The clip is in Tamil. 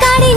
காடு